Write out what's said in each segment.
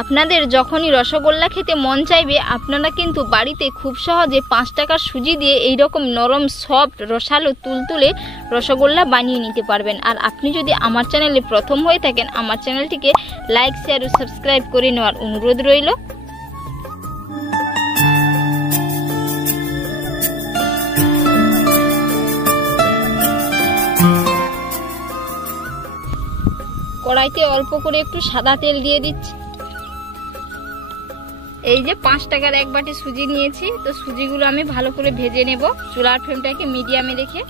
আপনাদের যখনই রসগোল্লা খেতে মন চাইবে আপনারা কিন্তু বাড়িতে খুব সহজে 5 টাকার সুজি দিয়ে এই রকম নরম সফট রসালো তুলতুলে রসগোল্লা বানিয়ে নিতে পারবেন। আর আপনি যদি আমার চ্যানেলে প্রথম হয়ে থাকেন আমার চ্যানেলটিকে লাইক শেয়ার ও সাবস্ক্রাইব করে নেওয়ার অনুরোধ রইল। কড়াইতে অল্প করে একটু সাদা তেল দিয়ে দিচ্ছি। এই যে 5 টাকার এক বাটি সুজি নিয়েছি, তো সুজিগুলো আমি ভালো করে ভেজে নেব চুলার ফ্লেমটাকে মিডিয়ামে রেখে।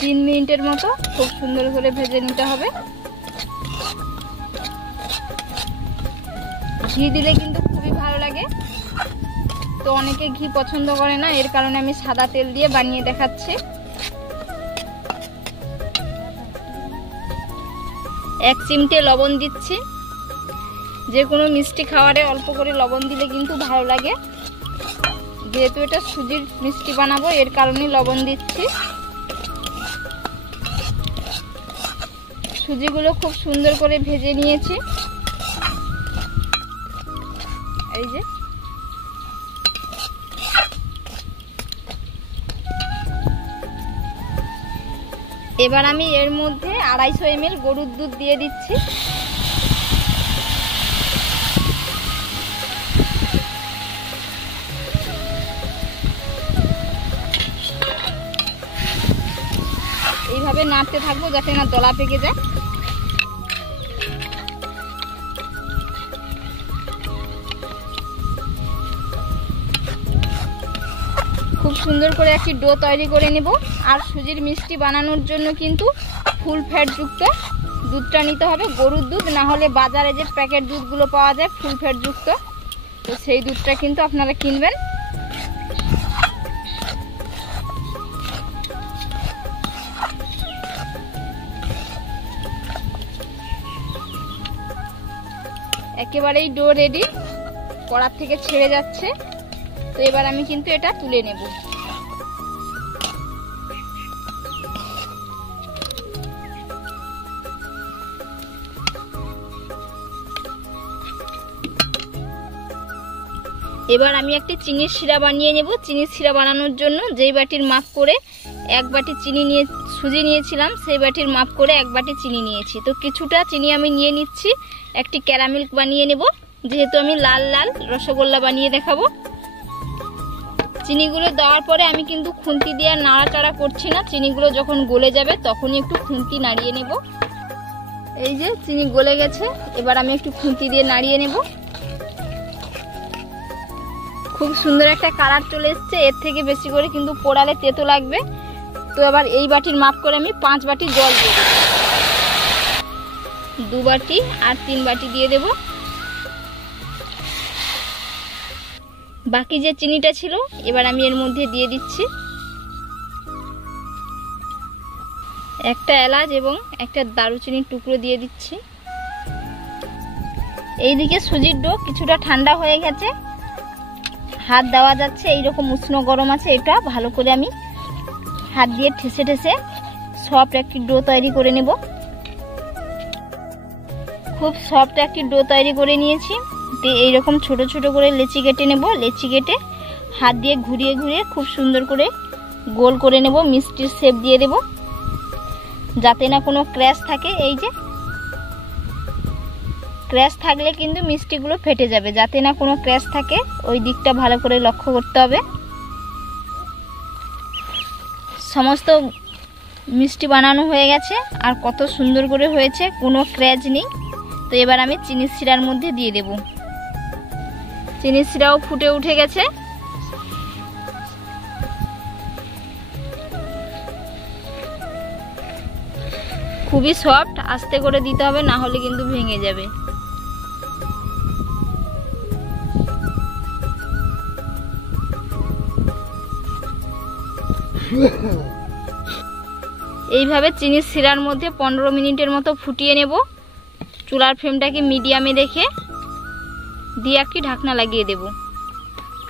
তিন মিনিটের মতো খুব সুন্দর করে ভেজে নিতে হবে। ঘি দিলে কিন্তু খুবই ভালো লাগে, তো অনেকে ঘি পছন্দ করে না, এর কারণে আমি সাদা তেল দিয়ে বানিয়ে দেখাচ্ছি। 1 চিমটে লবণ দিচ্ছি। যে কোনো মিষ্টি খাবারে অল্প করে লবণ দিলে কিন্তু ভালো লাগে, যেহেতু এটা সুজির মিষ্টি বানাবো এর কারণেই লবণ দিচ্ছি। সুজিগুলো খুব সুন্দর করে ভেজে নিয়েছি। এই যে এবার আমি এর মধ্যে 250 ml গরুর দুধ দিয়ে দিচ্ছি। এইভাবে নাড়তে থাকবো যাতে না দলা পেকে যায়। খুব সুন্দর করে একটি ডো তৈরি করে নেব। আর সুজির মিষ্টি বানানোর জন্য কিন্তু ফুল ফ্যাট যুক্ত দুধটা নিতে হবে, গরুর দুধ, না হলে বাজারে যে প্যাকেট দুধগুলো পাওয়া যায় ফুল ফ্যাট যুক্ত, তো সেই দুধটা কিন্তু আপনারা কিনবেন। একেবারেই ডো রেডি, কড়ার থেকে ছেড়ে যাচ্ছে। তো এবার আমি কিন্তু এটা তুলে নেব। এবার আমি একটি চিনির শিরা বানিয়ে নেব। চিনির শিরা বানানোর জন্য যেই বাটির মাপ করে 1 বাটি সুজি নিয়েছিলাম সেই বাটির মাপ করে 1 বাটি চিনি নিয়েছি। তো কিছুটা চিনি আমি নিয়ে নিচ্ছি, একটি ক্যারামেল বানিয়ে নেব, যেহেতু আমি লাল লাল রসগোল্লা বানিয়ে দেখাবো। চিনিগুলো দেওয়ার পরে আমি কিন্তু খুন্তি দিয়ে নাড়াচাড়া করছি না, চিনিগুলো যখন গলে যাবে তখনই একটু খুন্তি নাড়িয়ে নেব। এই যে চিনি গলে গেছে, এবার আমি একটু খুন্তি দিয়ে নাড়িয়ে নেব। খুব সুন্দর একটা কালার চলে এসছে, এর থেকে বেশি করে কিন্তু পোড়ালে তেতো লাগবে। তো এবার এই বাটির মাপ করে আমি 5 বাটি জল দিয়ে দেব। 2 বাটি আর 3 বাটি দিয়ে দেব। বাকি যে চিনিটা ছিল এবার আমি এর মধ্যে দিয়ে দিচ্ছি। একটা এলাচ এবং একটা দারুচিনির টুকরো দিয়ে দিচ্ছি। এইদিকে সুজির ডো কিছুটা ঠান্ডা হয়ে গেছে, হাত দেওয়া যাচ্ছে, এইরকম উষ্ণ গরম আছে। এটা ভালো করে আমি হাত দিয়ে ঠেসে ঠেসে সফট একটি ডো তৈরি করে নেব। খুব সফট একটি ডো তৈরি করে নিয়েছি। এইরকম ছোট ছোট করে লেচি কেটে নেব। লেচি কেটে হাত দিয়ে ঘুরিয়ে ঘুরিয়ে খুব সুন্দর করে গোল করে নেব, মিষ্টির শেপ দিয়ে দেব যাতে না কোনো ক্র্যাশ থাকে। এই যে ক্র্যাশ থাকলে কিন্তু মিষ্টিগুলো ফেটে যাবে, যাতে না কোনো ক্র্যাশ থাকে ওই দিকটা ভালো করে লক্ষ্য করতে হবে। সমস্ত মিষ্টি বানানো হয়ে গেছে, আর কত সুন্দর করে হয়েছে, কোনো ক্র্যাশ নেই। তো এবার আমি চিনির শিরার মধ্যে দিয়ে দেব। চিনির শিরাও ফুটে উঠে গেছে। খুবই সফট, আস্তে করে দিতে হবে, না হলে কিন্তু ভেঙে যাবে। এইভাবে চিনির শিরার মধ্যে 15 মিনিটের মতো ফুটিয়ে নেব। চুলার ফ্লেমটাকে মিডিয়ামে রেখে দিয়ে একটি ঢাকনা লাগিয়ে দেব।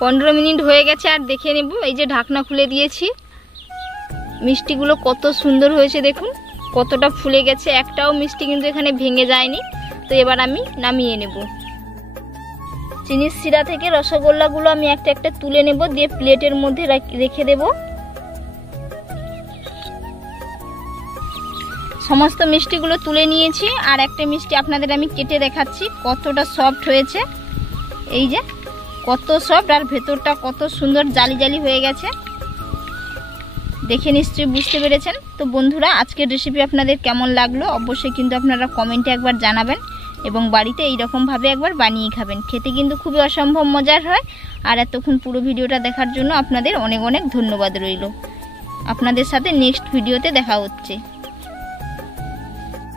15 মিনিট হয়ে গেছে আর দেখে নেব। এই যে ঢাকনা খুলে দিয়েছি, মিষ্টিগুলো কত সুন্দর হয়েছে দেখুন, কতটা ফুলে গেছে, একটাও মিষ্টি কিন্তু এখানে ভেঙে যায়নি। তো এবার আমি নামিয়ে নেব। চিনির শিরা থেকে রসগোল্লাগুলো আমি একটা একটা তুলে নেব, দিয়ে প্লেটের মধ্যে রেখে দেব। সমস্ত মিষ্টিগুলো তুলে নিয়েছি, আর একটা মিষ্টি আপনাদের আমি কেটে দেখাচ্ছি কতটা সফট হয়েছে। এই যে কত সফট, আর ভেতরটা কত সুন্দর জালি জালি হয়ে গেছে, দেখে নিশ্চয়ই বুঝতে পেরেছেন। তো বন্ধুরা, আজকের রেসিপি আপনাদের কেমন লাগলো অবশ্যই কিন্তু আপনারা কমেন্টে একবার জানাবেন, এবং বাড়িতে এইরকমভাবে একবার বানিয়ে খাবেন। খেতে কিন্তু খুবই অসম্ভব মজার হয়। আর এতক্ষণ পুরো ভিডিওটা দেখার জন্য আপনাদের অনেক অনেক ধন্যবাদ রইল। আপনাদের সাথে নেক্সট ভিডিওতে দেখা হচ্ছে।